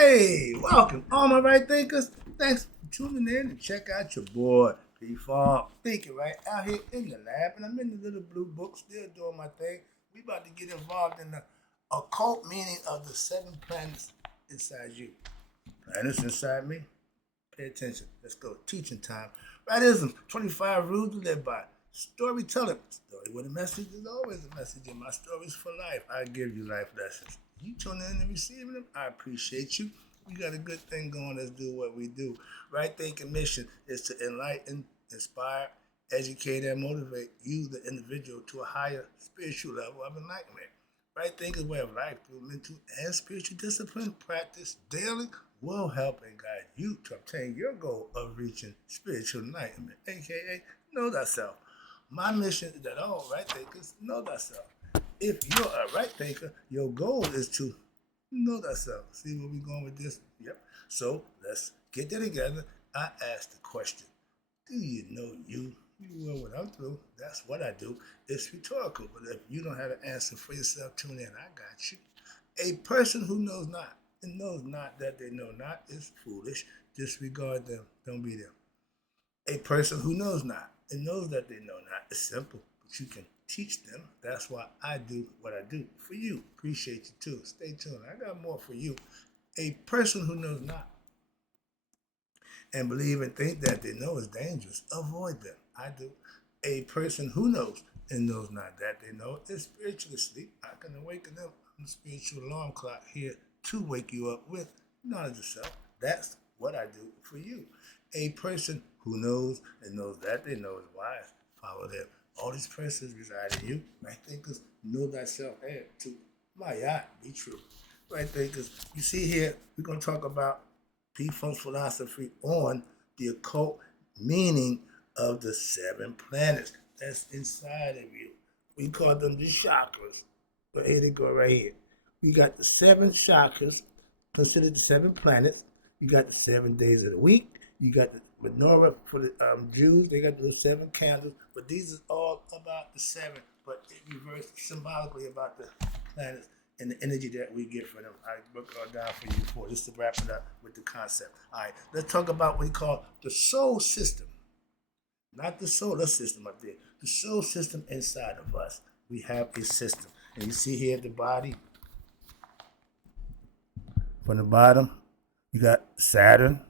Hey, welcome, all my right thinkers. Thanks for tuning in and check out your boy, P-Funk. Thinking right out here in the lab, and I'm in the little blue book, still doing my thing. We about to get involved in the occult meaning of the 7 planets inside you. Planets inside me. Pay attention. Let's go. Teaching time. Rightism. 25 rules to live by. Storytelling. Story with a message is always a message in my stories for life. I give you life lessons. You tune in and receiving them. I appreciate you. We got a good thing going. Let's do what we do. Right thinking mission is to enlighten, inspire, educate, and motivate you, the individual, to a higher spiritual level of enlightenment. Right thinking way of life through mental and spiritual discipline practice daily will help and guide you to obtain your goal of reaching spiritual enlightenment, aka know thyself. My mission is that all right thinkers know thyself. If you're a right thinker, your goal is to know thyself. See where we're going with this? Yep. So let's get that together. I asked the question, do you know you? You know what I'm through. That's what I do. It's rhetorical, but if you don't have an answer for yourself, tune in. I got you. A person who knows not and knows not that they know not is foolish. Disregard them. Don't be them. A person who knows not and knows that they know not is simple, but you can teach them. That's why I do what I do for you. Appreciate you too. Stay tuned. I got more for you. A person who knows not and believe and think that they know is dangerous. Avoid them. I do. A person who knows and knows not that they know is spiritually asleep. I can awaken them. I'm the spiritual alarm clock here to wake you up with knowledge of self. That's what I do for you. A person who knows and knows that they know is wise. Follow them. All these persons reside in you. Right thinkers, know thyself. Add to my yacht, be true. Right thinkers, you see here, we're going to talk about P-Funk's philosophy on the occult meaning of the 7 planets that's inside of you. We call them the chakras. But here they go right here. We got the 7 chakras, considered the 7 planets. You got the 7 days of the week. You got the menorah for the Jews. They got those 7 candles. But these is all about the 7. But it reversed symbolically about the planets and the energy that we get from them. I broke it all down for you before, just to wrap it up with the concept. All right, let's talk about what we call the soul system. Not the solar system up there. The soul system inside of us. We have a system. And you see here the body. From the bottom, you got Saturn.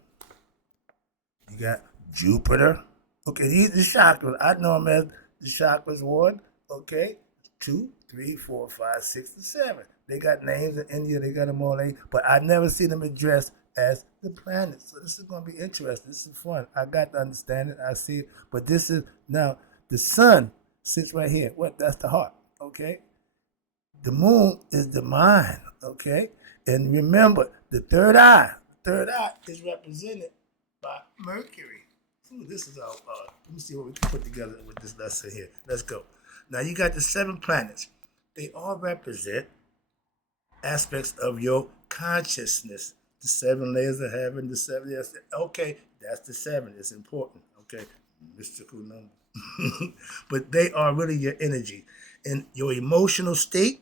You got Jupiter. Okay, these are the chakras. I know them as the chakras 1, okay, 2, 3, 4, 5, 6, and 7. They got names in India. They got them all. But I never see them addressed as the planets. So this is going to be interesting. This is fun. I got to understand it. I see it. But this is, now, the sun sits right here. What? That's the heart, okay? The moon is the mind, okay? And remember, the third eye is represented by Mercury. Ooh, this is our, let me see what we can put together with this lesson here. Let's go. Now, you got the 7 planets. They all represent aspects of your consciousness. The 7 layers of heaven, the 7 layers. Okay, that's the 7. It's important. Okay, mystical number. But they are really your energy and your emotional state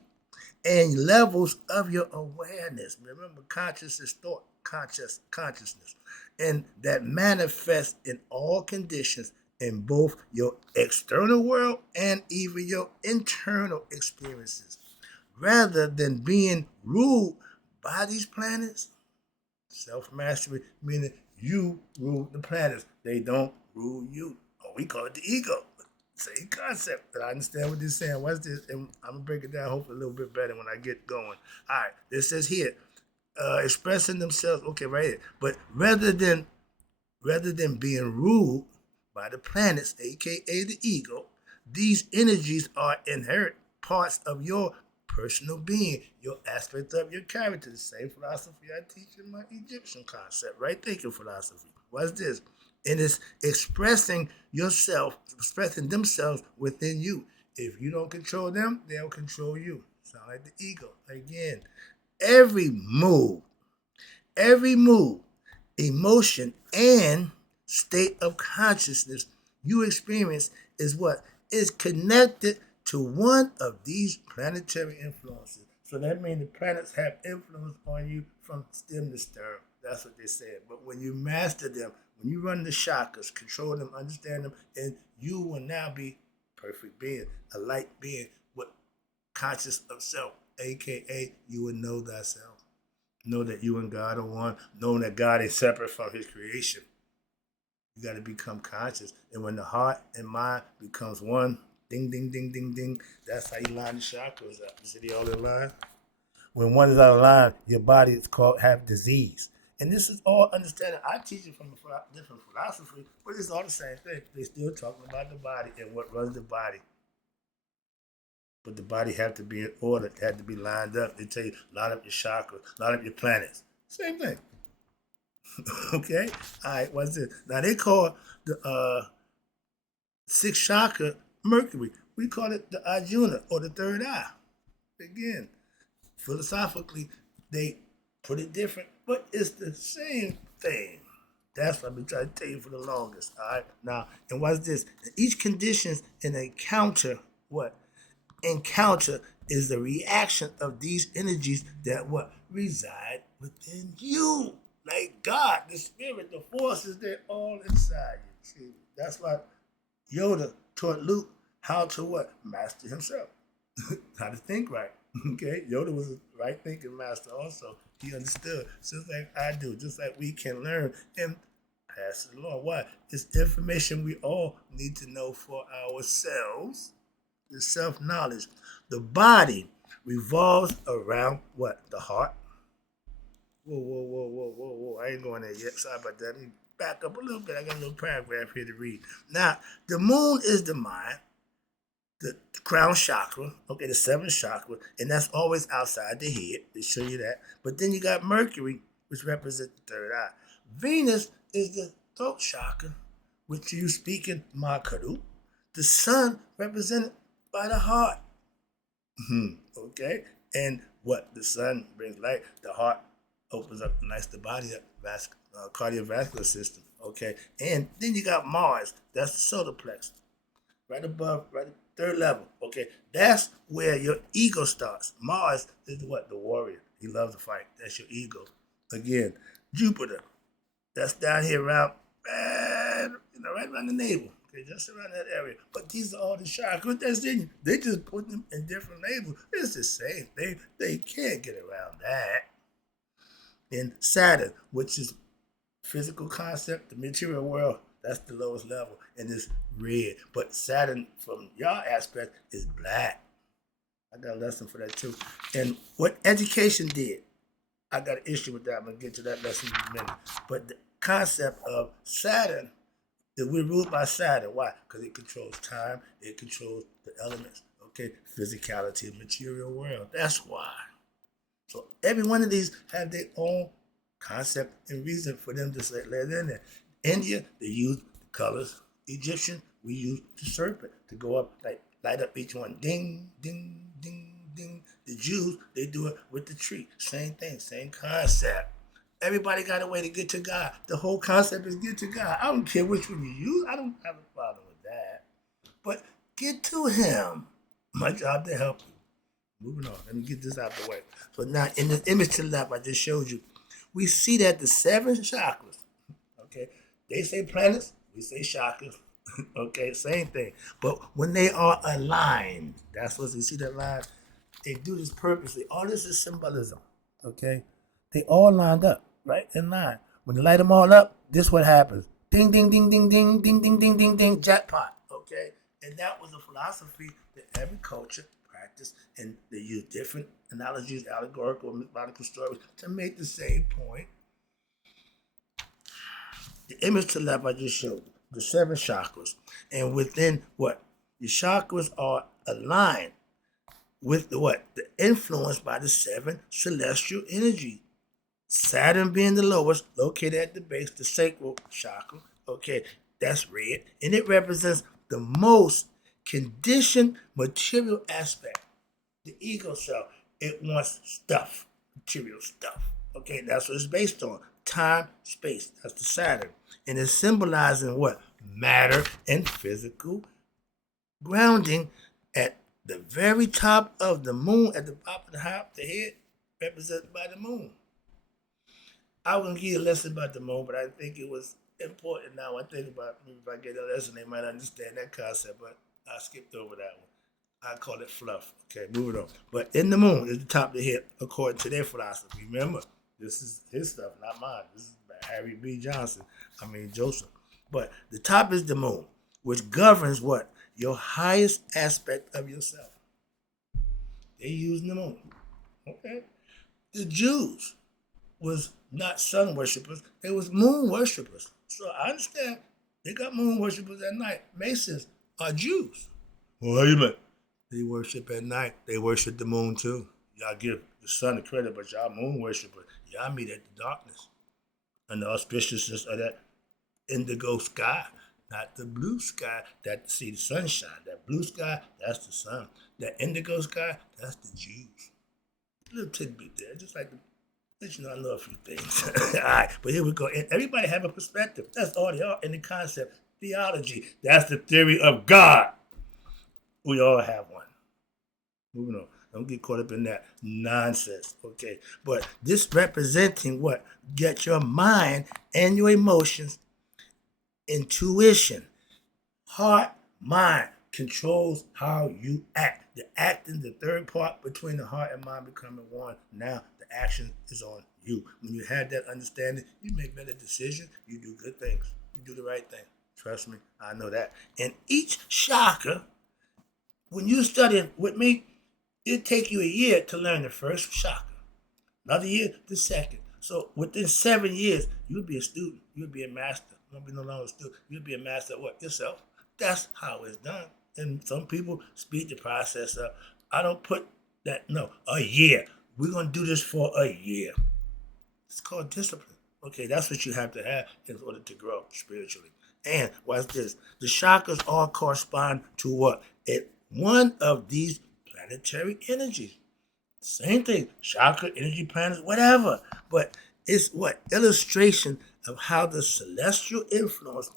and levels of your awareness. Remember, consciousness, thought, consciousness. And that manifests in all conditions in both your external world and even your internal experiences. Rather than being ruled by these planets, self-mastery, meaning you rule the planets. They don't rule you. Oh, we call it the ego. Same concept. But I understand what they're saying. What's this? And I'm going to break it down hopefully a little bit better when I get going. All right. This says here, expressing themselves. Okay, right here. But rather than being ruled by the planets, aka the ego, these energies are inherent parts of your personal being, your aspect of your character. The same philosophy I teach in my Egyptian concept, right? Thinking philosophy. What's this? And it's expressing yourself, expressing themselves within you. If you don't control them, they'll control you. Sound like the ego. Again, every move, emotion, and state of consciousness you experience is what? Is connected to one of these planetary influences. So that means the planets have influence on you from stem to stern. That's what they said. But when you master them, when you run the chakras, control them, understand them, and you will now be perfect being, a light being with conscious of self, aka you will know thyself. Know that you and God are one, knowing that God is separate from his creation. You got to become conscious. And when the heart and mind becomes one, ding, ding, ding, ding, ding, that's how you line the chakras up. You see the all in line? When one is out of line, your body is called have disease. And this is all understanding. I teach it from a different philosophy, but it's all the same thing. They're still talking about the body and what runs the body. But the body have to be in order. It had to be lined up. They tell you, line up your chakras, line up your planets. Same thing. Okay? All right, what's this? Now, they call the sixth chakra Mercury. We call it the Arjuna, or the third eye. Again, philosophically, they put it different, but it's the same thing. That's what I've been trying to tell you for the longest. All right? Now, and what's this? Each condition in a encounter, what? Encounter is the reaction of these energies that what? Reside within you. Like God, the spirit, the forces, they're all inside you. See, that's why Yoda taught Luke how to what? Master himself. How to think right. Okay? Yoda was a right thinking master also. He understood, just like I do, just like we can learn and pass it along. Why? It's information we all need to know for ourselves. The self-knowledge. The body revolves around what? The heart. Whoa, whoa, whoa, whoa, whoa, whoa. I ain't going there yet. Sorry about that. Let me back up a little bit. I got a little paragraph here to read. Now, the moon is the mind, the crown chakra, okay, the seventh chakra, and that's always outside the head. They show you that. But then you got Mercury, which represents the third eye. Venus is the throat chakra, which you speak in Makaru. The sun represented by the heart. Okay? And what? The sun brings light. The heart opens up and lights the body up, cardiovascular system. Okay? And then you got Mars. That's the solar plexus. Right above, right at third level. Okay? That's where your ego starts. Mars is what? The warrior. He loves to fight. That's your ego. Again, Jupiter. That's down here around, right around the navel. Just around that area. But these are all the chakras that's in you. They just put them in different labels. It's the same thing. They can't get around that. And Saturn, which is physical concept, the material world, that's the lowest level. And it's red. But Saturn, from your aspect, is black. I got a lesson for that too. And what education did, I got an issue with that. I'm going to get to that lesson in a minute. But the concept of Saturn, that we're ruled by Saturn. Why? Because it controls time. It controls the elements. Okay? Physicality, material world. That's why. So every one of these have their own concept and reason for them to say, let it in there. India, they use the colors. Egyptian, we use the serpent to go up, like light up each one. Ding, ding, ding, ding. The Jews, they do it with the tree. Same thing, same concept. Everybody got a way to get to God. The whole concept is get to God. I don't care which one you use. I don't have a problem with that. But get to him. My job to help you. Moving on. Let me get this out the way. So now in the image to the left I just showed you, we see that the seven chakras, okay, they say planets, we say chakras. Okay, same thing. But when they are aligned, that's what you see that line. They do this purposely. All this is symbolism. Okay? They all lined up, right? In line. When you light them all up, this what happens. Ding, ding, ding, ding, ding, ding, ding, ding, ding, ding, jackpot. Okay? And that was a philosophy that every culture practiced, and they used different analogies, allegorical, mythological stories to make the same point. The image to the left I just showed you, the seven chakras. And within what? The chakras are aligned with the what? The influence by the seven celestial energies. Saturn being the lowest, located at the base, the sacral chakra. Okay, that's red. And it represents the most conditioned material aspect. The ego self, it wants stuff, material stuff. Okay, that's what it's based on. Time, space. That's the Saturn. And it's symbolizing what? Matter and physical grounding at The very top of the moon at the top of the head, represented by the moon. I wouldn't give you a lesson about the moon, but I think it was important. Now I think about maybe if I get a lesson, they might understand that concept, but I skipped over that one. I call it fluff. Okay, moving on. But in the moon is the top of the head, according to their philosophy. Remember, this is his stuff, not mine. This is by Harry B. Joseph. But the top is the moon, which governs what? Your highest aspect of yourself. They using the moon. Okay. The Jews was not sun worshippers, they was moon worshippers. So I understand they got moon worshippers at night. Masons are Jews. Well, how you mean? They worship at night. They worship the moon too. Y'all give the sun the credit, but y'all moon worshippers. Y'all meet at the darkness and the auspiciousness of that indigo sky, not the blue sky that see the sunshine. That blue sky, that's the sun. That indigo sky, that's the Jews. A little tidbit there, just like the let you know I know a few things. All right, but here we go. And everybody have a perspective. That's all they are in the concept. Theology. That's the theory of God. We all have one. Moving on. Don't get caught up in that nonsense. Okay. But this representing what? Get your mind and your emotions, intuition, heart, mind controls how you act. The acting, the third part between the heart and mind becoming one. Now the action is on you. When you have that understanding, you make better decisions. You do good things. You do the right thing. Trust me, I know that. And each chakra, when you study with me, it take you a year to learn the first chakra. Another year, the second. So within 7 years, you'll be a student. You'll be a master. You won't be no longer a student. You'll be a master at what? Yourself. That's how it's done. And some people speed the process up. I don't put that, no, a year. We're going to do this for a year. It's called discipline. Okay, that's what you have to have in order to grow spiritually. And watch this. The chakras all correspond to what? One of these planetary energies. Same thing. Chakra, energy, planets, whatever. But it's what? Illustration of how the celestial influence,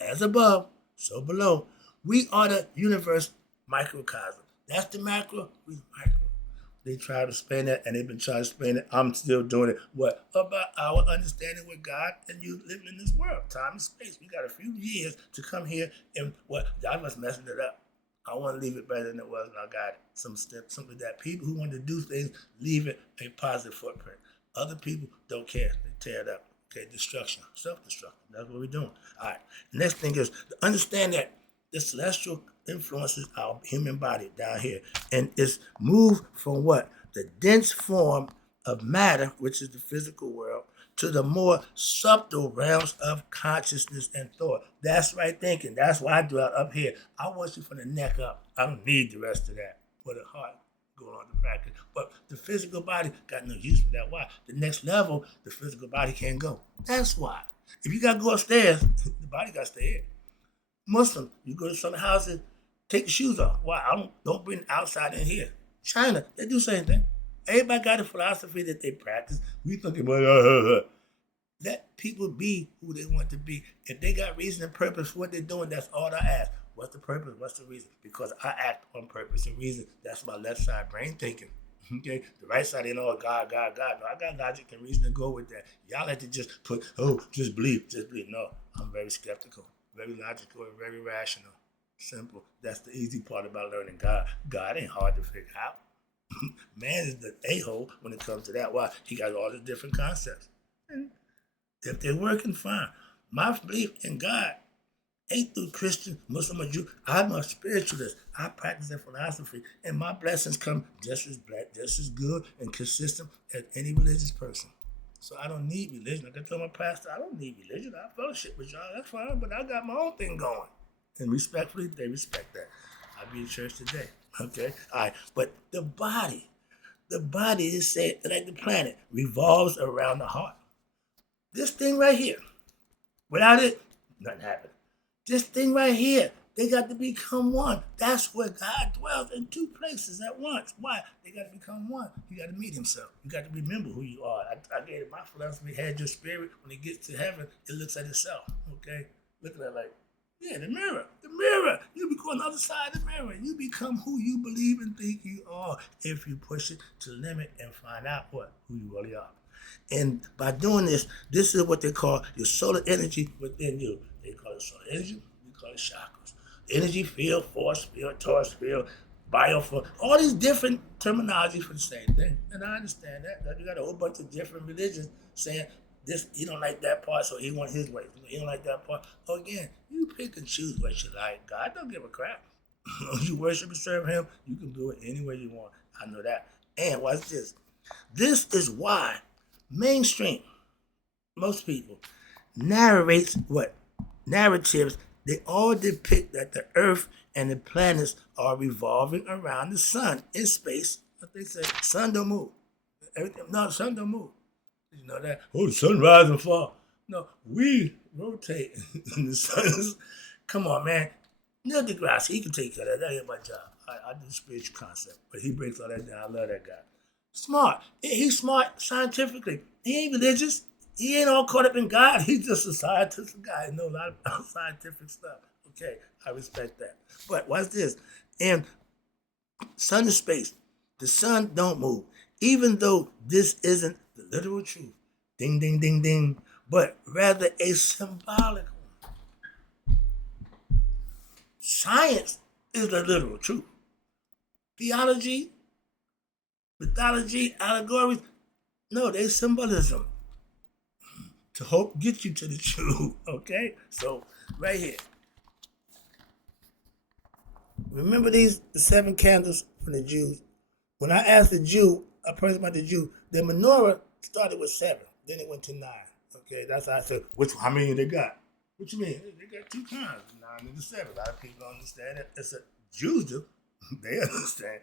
as above, so below, we are the universe microcosm. That's the macro, we micro. They try to explain that, and they've been trying to explain it. I'm still doing it. What? About our understanding with God and you living in this world, time and space. We got a few years to come here, and what? Y'all must messing it up. I want to leave it better than it was when I got it. Something that people who want to do things, leave it a positive footprint. Other people don't care. They tear it up. Okay, destruction, self-destruction. That's what we're doing. All right. The next thing is to understand that the celestial influences our human body down here, and it's moved from what? The dense form of matter, which is the physical world, to the more subtle realms of consciousness and thought. That's right thinking. That's why I do it up here. I want you from the neck up. I don't need the rest of that for the heart going on to practice. But the physical body got no use for that. Why? The next level, the physical body can't go. That's why. If you got to go upstairs, the body got to stay here. Muslim, you go to some houses, take the shoes off. Why? Don't bring outside in here. China, they do the same thing. Everybody got a philosophy that they practice. We thinking about let people be who they want to be. If they got reason and purpose for what they're doing, that's all I ask. What's the purpose? What's the reason? Because I act on purpose and reason. That's my left side brain thinking. Okay, the right side ain't all God. No, I got logic and reason to go with that. Y'all like to just put, just believe. No, I'm very skeptical, very logical, and very rational. Simple. That's the easy part about learning God. God ain't hard to figure out. Man is the a-hole when it comes to that. Why? He got all the different concepts. And if they're working, fine. My belief in God ain't through Christian, Muslim, or Jew. I'm a spiritualist. I practice that philosophy, and my blessings come just as good and consistent as any religious person. So I don't need religion. Like I told my pastor, I don't need religion. I fellowship with y'all. That's fine, but I got my own thing going. And respectfully, they respect that. I'll be in church today. Okay? All right. But the body is said, like the planet, revolves around the heart. This thing right here, without it, nothing happens. This thing right here, they got to become one. That's where God dwells in two places at once. Why? They got to become one. You got to meet himself. You got to remember who you are. I gave it my philosophy, had your spirit. When it gets to heaven, it looks at itself. Okay? Look at that like, Yeah, the mirror. The mirror. You become on the other side of the mirror. You become who you believe and think you are if you push it to the limit and find out who you really are. And by doing this, this is what they call your solar energy within you. They call it solar energy. We call it chakras. Energy field, force field, torus field, bioforce, all these different terminology for the same thing. And I understand that. You got a whole bunch of different religions saying this, he don't like that part, so he want his way. He don't like that part. Oh, again, you pick and choose what you like. God don't give a crap. You worship and serve him, you can do it any way you want. I know that. And watch this. This is why mainstream, most people, narrates what? Narratives, they all depict that the earth and the planets are revolving around the sun in space. What they say, sun don't move. Everything, no, the sun don't move. You know that? Oh, the sun rise and fall. No, we rotate. The sun's, come on, man. Neil deGrasse, he can take care of that. That ain't my job. I do spiritual concept, but he breaks all that down. I love that guy. Smart. He's smart scientifically. He ain't religious. He ain't all caught up in God. He's just a scientific guy. He knows a lot about scientific stuff. Okay, I respect that. But watch this. And sun and space, the sun don't move. Even though this isn't the literal truth, ding, ding, ding, ding, but rather a symbolic one. Science is the literal truth. Theology, mythology, allegories, no, they symbolism to hope get you to the truth. Okay, so right here, remember the 7 candles from the Jews. When I asked the Jew, a person about the Jew, the menorah started with 7, then it went to 9. Okay, that's how I said, how many they got? What you mean? They got 2 kinds, 9 and the 7. A lot of people don't understand it. It's a Jews do. They understand.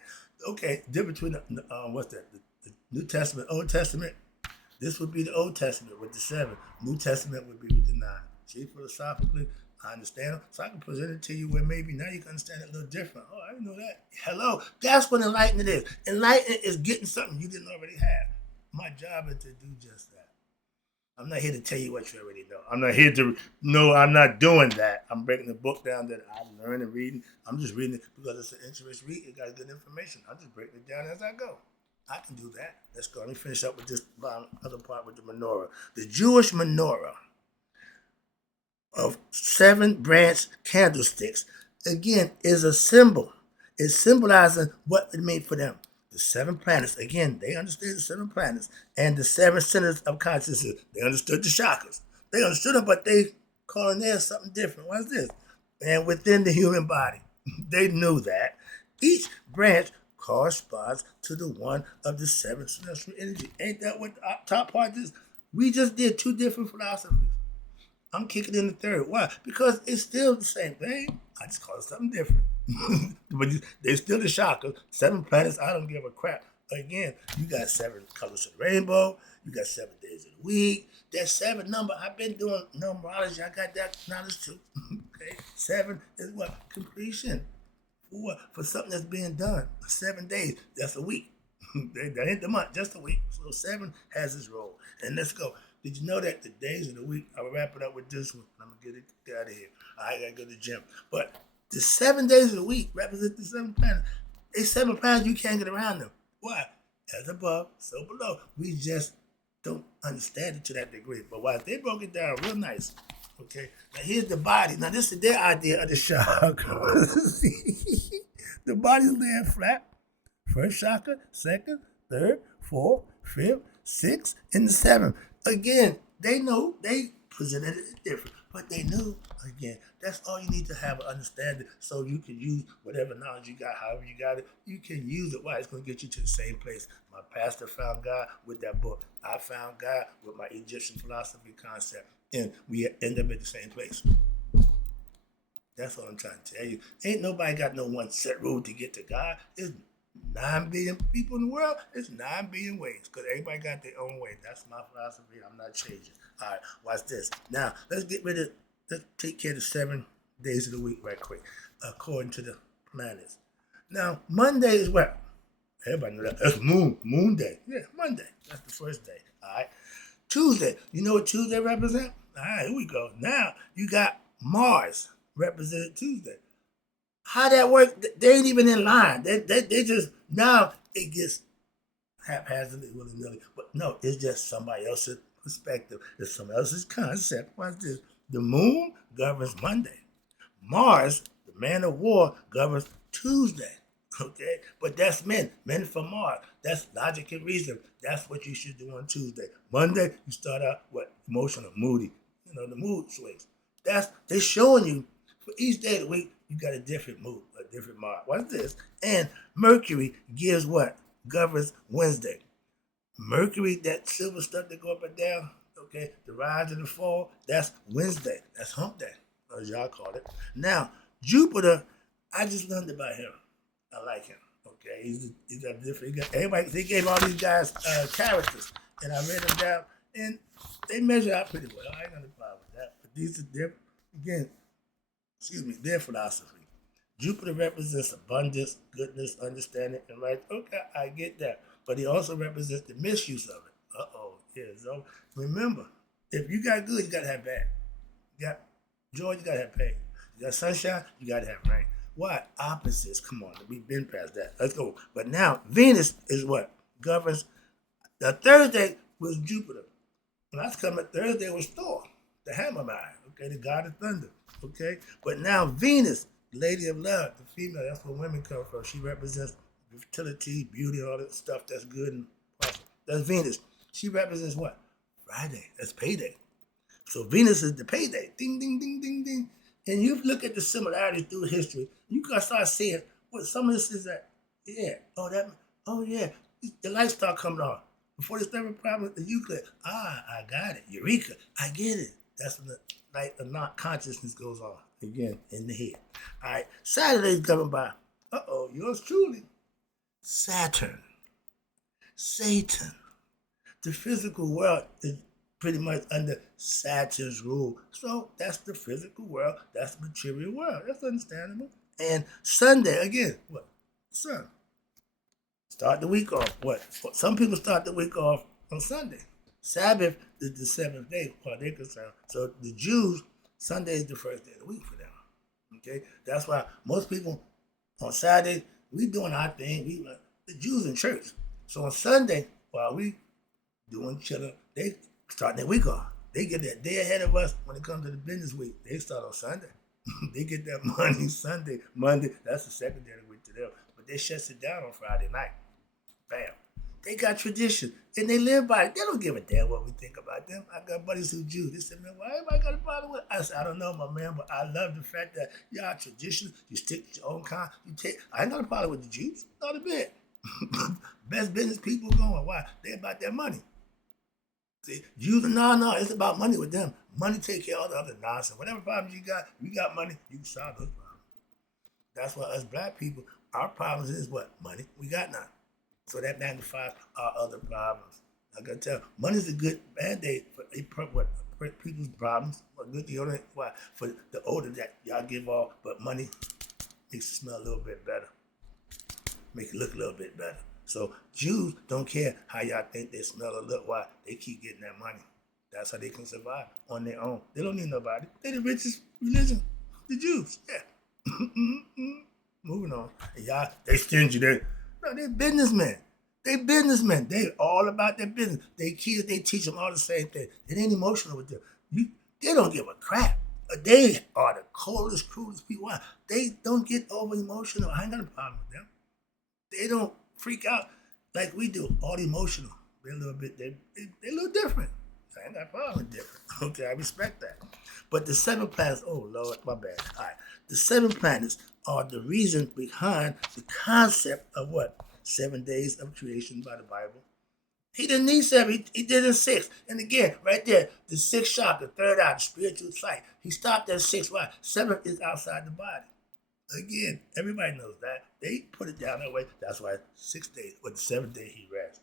Okay, difference between the New Testament, Old Testament. This would be the Old Testament with the 7. New Testament would be with the 9. See, philosophically, I understand. So I can present it to you where maybe now you can understand it a little different. Oh, I didn't know that. Hello. That's what enlightenment is. Enlightenment is getting something you didn't already have. My job is to do just that. I'm not here to tell you what you already know. I'm not here to, no, I'm not doing that. I'm breaking the book down that I've learned and reading. I'm just reading it because it's an interesting read. It got good information. I'm just breaking it down as I go. I can do that. Let's go. Let me finish up with this other part with the menorah. The Jewish menorah of 7 branch candlesticks, again, is a symbol. It's symbolizing what it means for them. The 7 planets, again, they understood the 7 planets and the 7 centers of consciousness. They understood the chakras. They understood them, but they calling theirs something different. What's this? And within the human body, they knew that each branch corresponds to the one of the 7 celestial energy. Ain't that what the top part is? We just did 2 different philosophies. I'm kicking in the 3rd. Why? Because it's still the same thing. I just call it something different. But they're still the chakras. 7 planets, I don't give a crap. Again, you got 7 colors of the rainbow. You got 7 days of the week. That 7 number, I've been doing numerology. I got that knowledge too. Okay? 7 is what? Completion. For something that's being done. 7 days, that's a week. That ain't the month, just a week. So 7 has its role. And let's go. Did you know that the days of the week, I'll wrap it up with this one. I'm going to get out of here. I got to go to the gym. But the 7 days of the week represent the 7 planets. It's 7 planets, you can't get around them. Why? As above, so below. We just don't understand it to that degree. But why? They broke it down real nice. Okay? Now here's the body. Now this is their idea of the chakra. The body's laying flat. First chakra, 2nd, 3rd, 4th, 5th, 6th, and the 7th. Again, they know they presented it different, but they knew, again, that's all you need to have an understanding so you can use whatever knowledge you got, however you got it, you can use it. Why? It's going to get you to the same place. My pastor found God with that book. I found God with my Egyptian philosophy concept, and we end up at the same place. That's all I'm trying to tell you. Ain't nobody got no one set rule to get to God. It's 9 billion people in the world. It's 9 billion ways because everybody got their own way. That's my philosophy. I'm not changing. All right, watch this. Now, let's take care of the 7 days of the week right quick, according to the planets. Now, Monday is what? Everybody know that. That's Moon Day. Yeah, Monday. That's the first day. All right. Tuesday. You know what Tuesday represents? All right, here we go. Now, you got Mars represented Tuesday. How that work? They ain't even in line. They just, now it gets haphazardly, willy-nilly. But no, it's just somebody else's perspective. It's somebody else's concept. Watch this. The moon governs Monday. Mars, the man of war, governs Tuesday. Okay? But that's men. Men for Mars. That's logic and reason. That's what you should do on Tuesday. Monday, you start out, what? Emotional, moody. You know, the mood swings. They're showing you for each day of the week, you got a different mood, a different Mars. What's this? And Mercury gives what? Governs Wednesday. Mercury, that silver stuff that go up and down, okay, the rise and the fall, that's Wednesday. That's hump day, as y'all call it. Now, Jupiter, I just learned about him. I like him. Okay, he's got different. Everybody, they gave all these guys characters, and I read them down, and they measure out pretty well. I ain't gonna problem with that. But these are different. Again, their philosophy. Jupiter represents abundance, goodness, understanding, and right. Okay, I get that. But he also represents the misuse of it. Yeah. So remember, if you got good, you gotta have bad. You got joy, you gotta have pain. You got sunshine, you gotta have rain. Why? Opposites. Come on, we've been past that. Let's go. But now Venus is what governs. The Thursday was Jupiter. When I was coming, Thursday was Thor, the hammer man. Okay, the god of thunder. Okay, but now Venus, Lady of Love, the female. That's where women come from. She represents fertility, beauty, all that stuff that's good and possible. That's Venus. She represents what? Friday. That's payday. So Venus is the payday. Ding, ding, ding, ding, ding. And you look at the similarities through history, you can start seeing what some of this is that, yeah, the lights start coming on. Before the seven problems, the Euclid, I got it. Eureka, I get it. That's when the light of not consciousness goes on, again, in the head. All right, Saturday is governed by, yours truly, Saturn, Satan. The physical world is pretty much under Saturn's rule. So that's the physical world. That's the material world. That's understandable. And Sunday, again, what? Sun. Start the week off. What? Some people start the week off on Sunday. Sabbath is the seventh day, as far as they're concerned. So the Jews, Sunday is the first day of the week for them. Okay? That's why most people on Saturday, we doing our thing. The Jews in church. So on Sunday, while we doing chilling, they start their week off. They get that day ahead of us when it comes to the business week. They start on Sunday. They get that money Sunday. Monday, that's the second day of the week to them. But they shuts it down on Friday night. Bam. They got tradition, and they live by it. They don't give a damn what we think about them. I got buddies who Jews. They said, man, why everybody got a problem with it? I said, I don't know, my man, but I love the fact that y'all tradition. You stick to your own kind. I ain't got a problem with the Jews. Not a bit. Best business people going. Why? They about their money. See, Jews, no, it's about money with them. Money take care of all the other nonsense. Whatever problems you got money, you can solve those problems. That's why us black people, our problems is what? Money. We got none. So that magnifies our other problems. I gotta tell you, money's a good band-aid for people's problems. What good deodorant? Why? For the odor that y'all give off, but money makes it smell a little bit better. Make it look a little bit better. So Jews don't care how y'all think they smell or look. Why? They keep getting that money. That's how they can survive on their own. They don't need nobody. They're the richest religion. The Jews. Yeah. Moving on. And y'all, they stingy. No, they're businessmen. They all about their business. They kids, they teach them all the same thing. It ain't emotional with them. They don't give a crap. They are the coldest, cruelest people. Why? They don't get over emotional. I ain't got a problem with them. They don't freak out like we do, all emotional. They're a little bit, they're a little different. I ain't got a problem with different. Okay, I respect that. But the seven planets, oh Lord, my bad. All right. The seven planets are the reason behind the concept of what? 7 days of creation by the Bible. He didn't need seven, he did it in 6. And again, right there, the sixth chakra, the third eye, the spiritual sight. He stopped at 6. Why? 7 is outside the body. Again, everybody knows that. They put it down that way. That's why 6 days, but the 7th day he rests.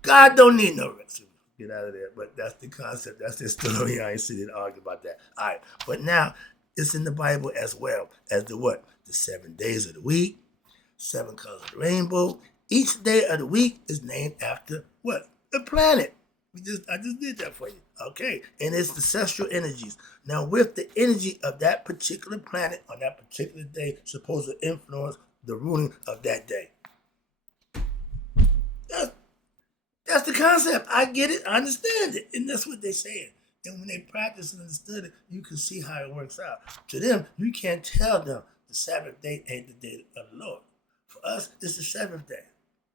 God don't need no rest. Get out of there. But that's the concept. That's the story. I ain't sitting to argue about that. All right. But now, it's in the Bible as well as the what? The 7 days of the week, 7 colors of the rainbow. Each day of the week is named after what? The planet. I just did that for you. Okay. And it's the celestial energies. Now, with the energy of that particular planet on that particular day, supposed to influence the ruling of that day. That's the concept. I get it. I understand it. And that's what they're saying. And when they practice and understood it, you can see how it works out. To them, you can't tell them the Sabbath day ain't the day of the Lord. For us, it's the seventh day,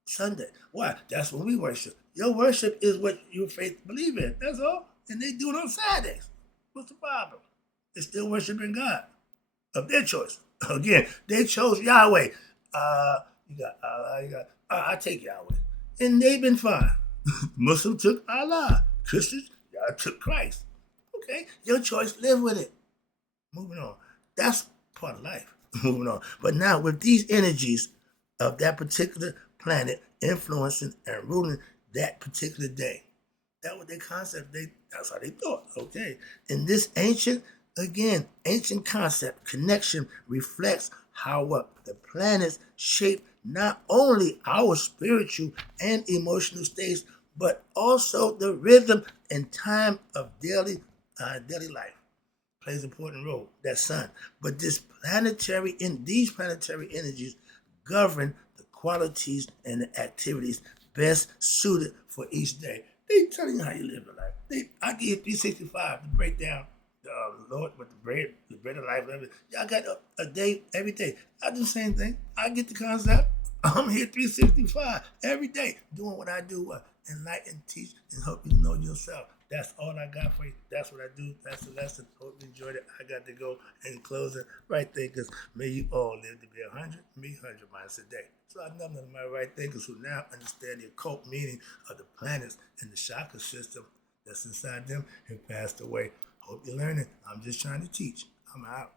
Sunday. Why? That's when we worship. Your worship is what your faith believe in. That's all. And they do it on Saturdays. What's the problem? They're still worshiping God of their choice. Again, they chose Yahweh. You got Allah, I take Yahweh. And they've been fine. Muslims took Allah. Christians, y'all took Christ. Okay, your choice, live with it. Moving on. That's part of life. Moving on. But now with these energies of that particular planet influencing and ruling that particular day, that was their concept. That's how they thought. Okay. And this ancient concept, connection reflects how the planets shape not only our spiritual and emotional states, but also the rhythm and time of daily life. Plays an important role. That sun. But these planetary energies govern the qualities and the activities best suited for each day. They tell you how you live your life. I give you 365 to break down the Lord with the bread of life. Y'all got a day every day. I do the same thing. I get the concept. I'm here 365 every day doing what I do. Enlighten, teach, and help you to know yourself. That's all I got for you. That's what I do. That's the lesson. Hope you enjoyed it. I got to go in closing right thinkers. May you all live to be 100, me 100 miles a day. So I know none of my right thinkers who now understand the occult meaning of the planets and the chakra system that's inside them have passed away. Hope you're learning. I'm just trying to teach. I'm out.